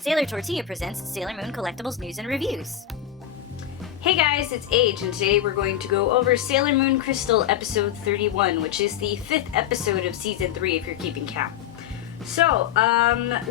Sailor Tortilla presents Sailor Moon Collectibles News and Reviews. Hey guys, it's Aije, and today we're going to go over Sailor Moon Crystal episode 31, which is the 5th episode of season 3 if you're keeping count. So,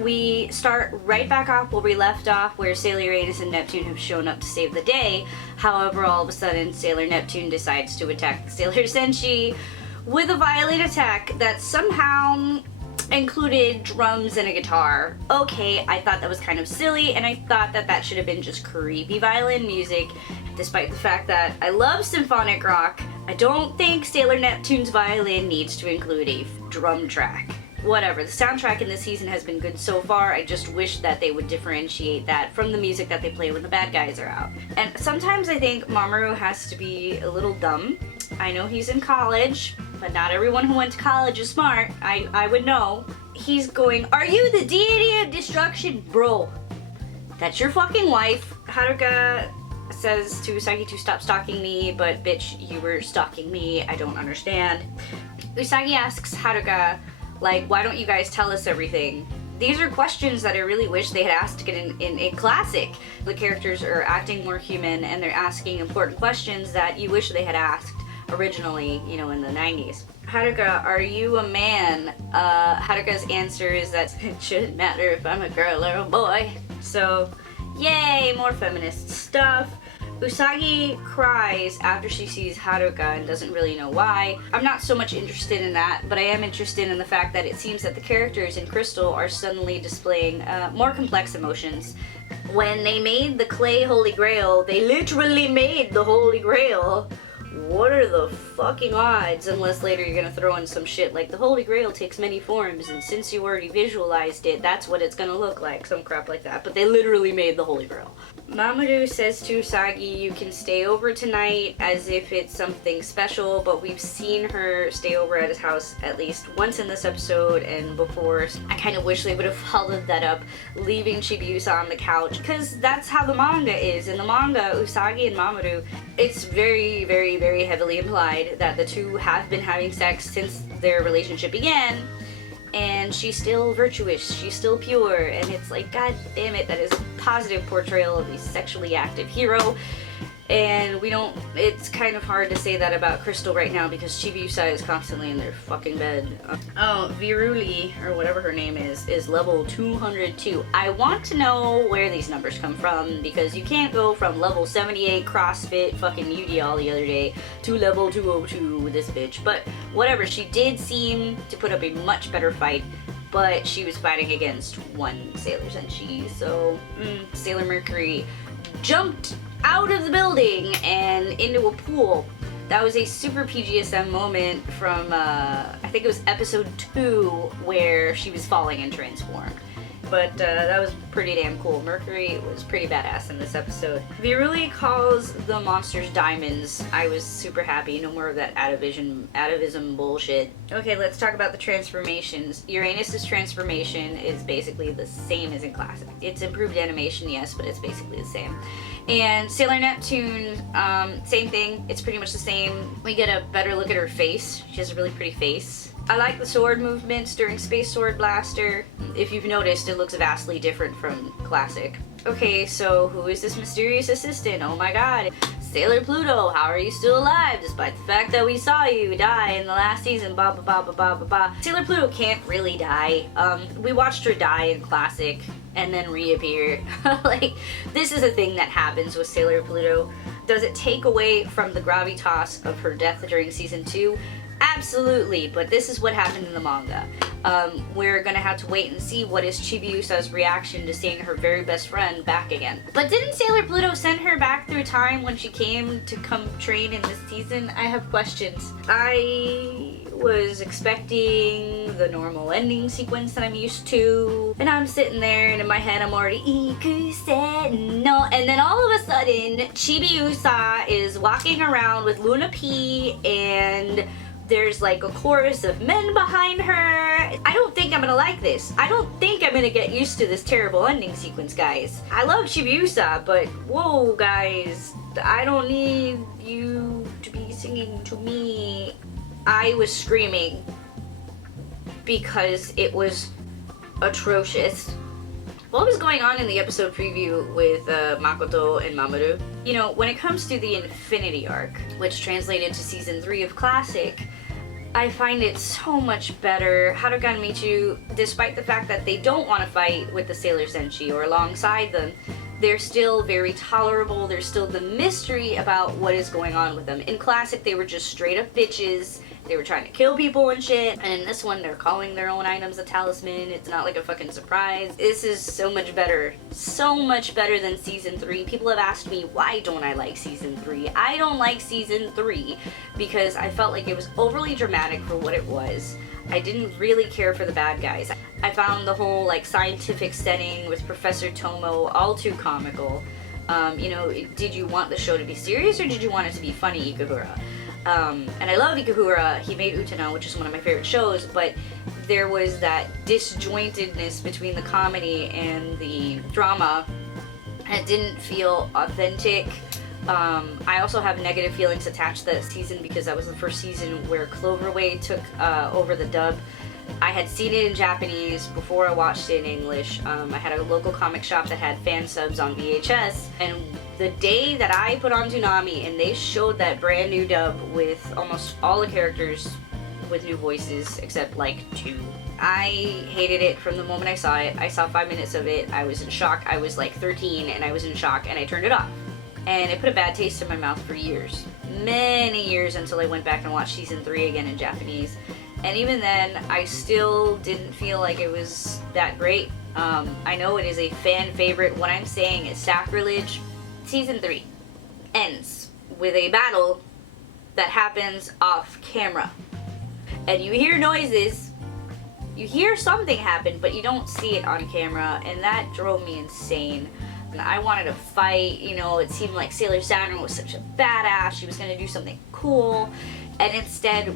we start right back off where we left off, where Sailor Uranus and Neptune have shown up to save the day. However, all of a sudden, Sailor Neptune decides to attack Sailor Senshi with a violin attack that somehow included drums and a guitar. Okay, I thought that was kind of silly, and I thought that that should have been just creepy violin music, despite the fact that I love symphonic rock. I don't think Sailor Neptune's violin needs to include a drum track. Whatever, the soundtrack in this season has been good so far. I just wish that they would differentiate that from the music that they play when the bad guys are out. And sometimes I think Mamadou has to be a little dumb. I know he's in college, but not everyone who went to college is smart. I would know. He's going, "Are you the deity of destruction?" Bro, that's your fucking wife. Haruka says to Usagi to stop stalking me, but bitch, you were stalking me. I don't understand. Usagi asks Haruka, like, why don't you guys tell us everything? These are questions that I really wish they had asked in Classic. The characters are acting more human, and they're asking important questions that you wish they had asked originally, you know, in the 90s. Haruka, are you a man? Haruka's answer is that it shouldn't matter if I'm a girl or a boy. So, yay, more feminist stuff. Usagi cries after she sees Haruka and doesn't really know why. I'm not so much interested in that, but I am interested in the fact that it seems that the characters in Crystal are suddenly displaying more complex emotions. When they made the clay Holy Grail, they literally made the Holy Grail. What are the fucking odds? Unless later you're gonna throw in some shit like the Holy Grail takes many forms, and since you already visualized it, that's what it's gonna look like, some crap like that. But they literally made the Holy Grail. Mamadou says to Usagi, you can stay over tonight, as if it's something special, but we've seen her stay over at his house at least once in this episode and before. I kind of wish they would have followed that up, leaving Chibiusa on the couch, because that's how the manga is. In the manga, Usagi and Mamadou, it's very, very, very heavily implied that the two have been having sex since their relationship began, and she's still virtuous, she's still pure, and it's like, god damn it, that is a positive portrayal of a sexually active hero. And it's kind of hard to say that about Crystal right now because Chibiusa is constantly in their fucking bed. Viruli, or whatever her name is level 202. I want to know where these numbers come from, because you can't go from level 78 CrossFit fucking UDL the other day to level 202 with this bitch. But whatever, she did seem to put up a much better fight, but she was fighting against one Sailor Senshi, so Sailor Mercury jumped out of the building and into a pool. That was a super PGSM moment from, I think it was episode 2, where she was falling and transformed. But that was pretty damn cool. Mercury was pretty badass in this episode. Viruli calls the monsters diamonds. I was super happy. No more of that atavism bullshit. Okay, let's talk about the transformations. Uranus's transformation is basically the same as in Classic. It's improved animation, yes, but it's basically the same. And Sailor Neptune, same thing. It's pretty much the same. We get a better look at her face. She has a really pretty face. I like the sword movements during Space Sword Blaster. If you've noticed, it looks vastly different from Classic. Okay, so who is this mysterious assistant? Oh my god. Sailor Pluto, how are you still alive despite the fact that we saw you die in the last season, ba ba ba ba ba ba ba. Sailor Pluto can't really die. We watched her die in Classic and then reappear. Like, this is a thing that happens with Sailor Pluto. Does it take away from the gravitas of her death during season 2? Absolutely, but this is what happened in the manga. We're gonna have to wait and see what is Chibiusa's reaction to seeing her very best friend back again. But didn't Sailor Pluto send her back through time when she came to come train in this season? I have questions. I was expecting the normal ending sequence that I'm used to, and I'm sitting there and in my head I'm already no, and then all of a sudden Chibiusa is walking around with Luna P, and there's like a chorus of men behind her. I don't think I'm gonna like this. I don't think I'm gonna get used to this terrible ending sequence, guys. I love Chibiusa, but whoa, guys, I don't need you to be singing to me. I was screaming because it was atrocious. What was going on in the episode preview with Makoto and Mamadou? You know, when it comes to the Infinity Arc, which translated to Season 3 of Classic, I find it so much better. Haruka and Michiru, despite the fact that they don't want to fight with the Sailor Senshi or alongside them, they're still very tolerable. There's still the mystery about what is going on with them. In Classic, they were just straight up bitches. They were trying to kill people and shit. And in this one, they're calling their own items a talisman. It's not like a fucking surprise. This is so much better. So much better than Season 3. People have asked me, why don't I like Season 3? I don't like Season 3 because I felt like it was overly dramatic for what it was. I didn't really care for the bad guys. I found the whole like scientific setting with Professor Tomo all too comical. You know, did you want the show to be serious or did you want it to be funny, Ikuhara? And I love Ikuhara. He made Utena, which is one of my favorite shows, but there was that disjointedness between the comedy and the drama, and it didn't feel authentic. I also have negative feelings attached to that season because that was the first season where Cloverway took over the dub. I had seen it in Japanese before I watched it in English. I had a local comic shop that had fan subs on VHS, and the day that I put on Toonami and they showed that brand new dub with almost all the characters with new voices except like 2, I hated it from the moment I saw it. I saw 5 minutes of it, I was in shock. I was like 13 and I was in shock and I turned it off. And it put a bad taste in my mouth for years. Many years until I went back and watched Season 3 again in Japanese. And even then, I still didn't feel like it was that great. I know it is a fan favorite. What I'm saying is sacrilege. Season 3 ends with a battle that happens off camera. And you hear noises, you hear something happen, but you don't see it on camera, and that drove me insane. And I wanted to fight, you know, it seemed like Sailor Saturn was such a badass, she was gonna do something cool, and instead,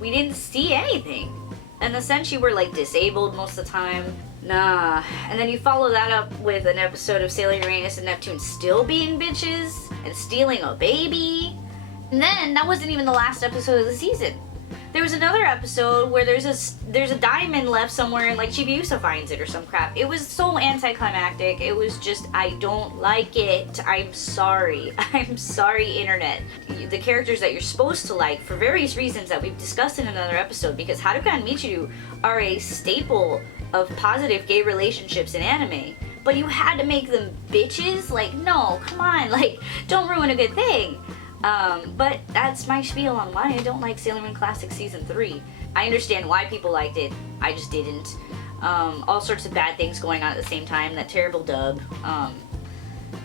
we didn't see anything. And the Senshi were like disabled most of the time. Nah. And then you follow that up with an episode of Sailor Uranus and Neptune still being bitches and stealing a baby. And then that wasn't even the last episode of the season. There was another episode where there's a diamond left somewhere and like Chibiusa finds it or some crap. It was so anticlimactic. It was just, I don't like it. I'm sorry. I'm sorry, internet. The characters that you're supposed to like for various reasons that we've discussed in another episode, because Haruka and Michiru are a staple of positive gay relationships in anime. But you had to make them bitches? Like, no, come on, like, don't ruin a good thing. But that's my spiel on why I don't like Sailor Moon Classic Season 3. I understand why people liked it, I just didn't. All sorts of bad things going on at the same time, that terrible dub.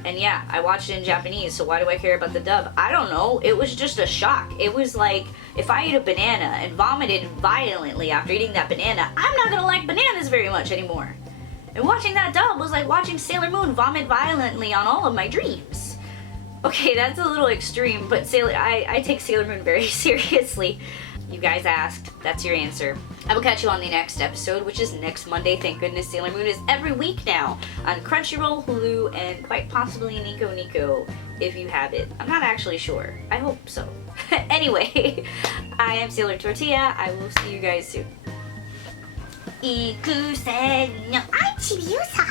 And yeah, I watched it in Japanese, so why do I care about the dub? I don't know, it was just a shock. It was like, if I ate a banana and vomited violently after eating that banana, I'm not gonna like bananas very much anymore. And watching that dub was like watching Sailor Moon vomit violently on all of my dreams. Okay, that's a little extreme, but I take Sailor Moon very seriously. You guys asked, that's your answer. I will catch you on the next episode, which is next Monday. Thank goodness Sailor Moon is every week now on Crunchyroll, Hulu, and quite possibly Nico Nico if you have it. I'm not actually sure. I hope so. Anyway, I am Sailor Tortilla. I will see you guys soon. 幾千の愛ちびうさ